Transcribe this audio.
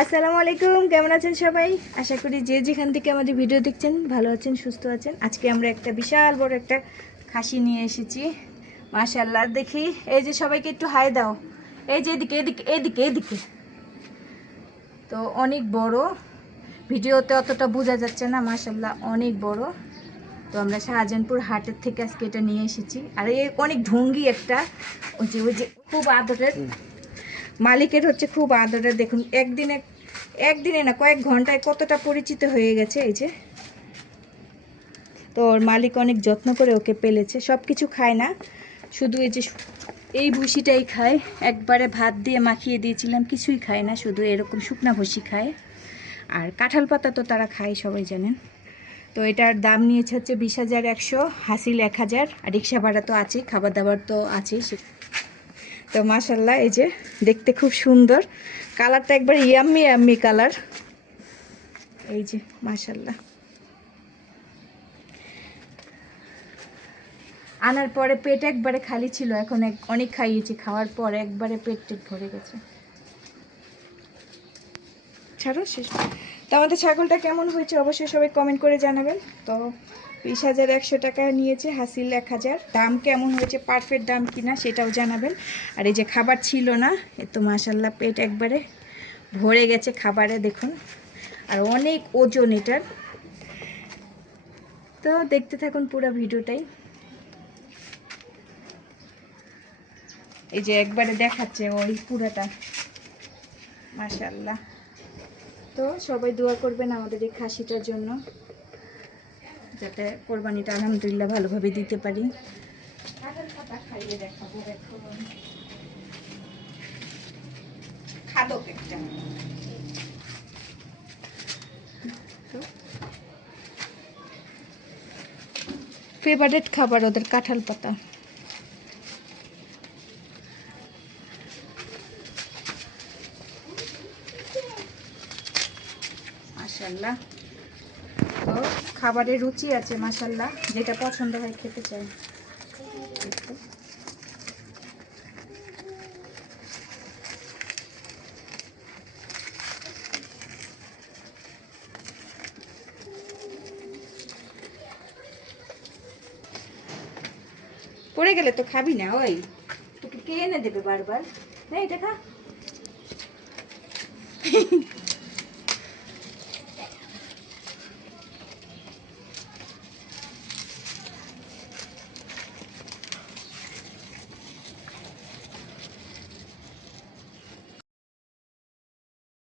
আসসালামু আলাইকুম, কেমন আছেন সবাই? আশা করি যে যেখান থেকে আমাদের ভিডিও দেখছেন ভালো আছেন, সুস্থ আছেন। আজকে আমরা একটা বিশাল বড় একটা খাসি নিয়ে এসেছি। মাশাআল্লাহ, দেখি এই যে সবাইকে একটু হাই দাও। এই যে এদিকে এদিকে এদিকে এদিকে। তো অনেক বড়, ভিডিওতে অতটা বোঝা যাচ্ছে না। মাশাআল্লাহ অনেক বড়। তো আমরা শাহজাহানপুর হাটের থেকে আজকে এটা নিয়ে এসেছি। আর এই অনেক ঢঙ্গি একটা, ওই যে খুব আদরের মালিকের হচ্ছে, খুব আদরের। দেখুন একদিনে না কয়েক ঘন্টায় কতটা পরিচিত হয়ে গেছে। এই যে, তো ওর মালিক অনেক যত্ন করে ওকে পেলেছে। সব কিছু খায় না, শুধু এই যে এই ভুসিটাই খায়। একবারে ভাত দিয়ে মাখিয়ে দিয়েছিলাম, কিছুই খায় না, শুধু এরকম শুকনা ভুসি খায়। আর কাঁঠাল পাতা তো তারা খায়, সবাই জানেন। তো এটার দাম নিয়েছে হচ্ছে 20,100, হাসিল 1000, আর রিক্সা ভাড়া তো আছেই, খাবার দাবার তো আছেই। তো মাশাল্লাহ, এই যে দেখতে খুব সুন্দর, কালারটা একবার ইয়াম্মি ইয়াম্মি কালার। এই যে মাশাল্লাহ, আনার পরে পেট একবারে খালি ছিল, এখন অনেক খাইয়েছি, খাওয়ার পর একবারে পেট ভরে গেছে। ছাড়ো, শেষ। তো আমাদের ছাগলটা কেমন হয়েছে অবশ্যই সবাই কমেন্ট করে জানাবেন। তো 20,100 টাকা নিয়েছে, হাসিল 1000। দাম কেমন হয়েছে, পারফেক্ট দাম কিনা সেটাও জানাবেন। আর এই যে খাবার ছিল না, এ তো মাশাল্লাহ পেট একবারে ভরে গেছে খাবারে, দেখুন। আর অনেক ওজন এটার। তো দেখতে থাকুন পুরো ভিডিওটাই। এই যে একবারে দেখাচ্ছে ওই পুরাটা, মাশাল্লাহ। তো সবাই দোয়া করবেন আমাদের এই খাসিটার জন্য, যাতে কোরবানিটা আলহামদুলিল্লাহ ভালোভাবে দিতে পারি। খাইয়ে দেখাবো, এখন খাদক একটা। ফেভারিট খাবার ওদের কাঁঠাল পাতা। মাশাল্লাহ, তো খাবারের রুচি আছে মাশাল্লাহ, যেটা পছন্দ হয় খেতে চাই। পড়ে গেলে তো খাবি না, ওই তোকে কে এনে দেবে বারবার? না, এটা খা।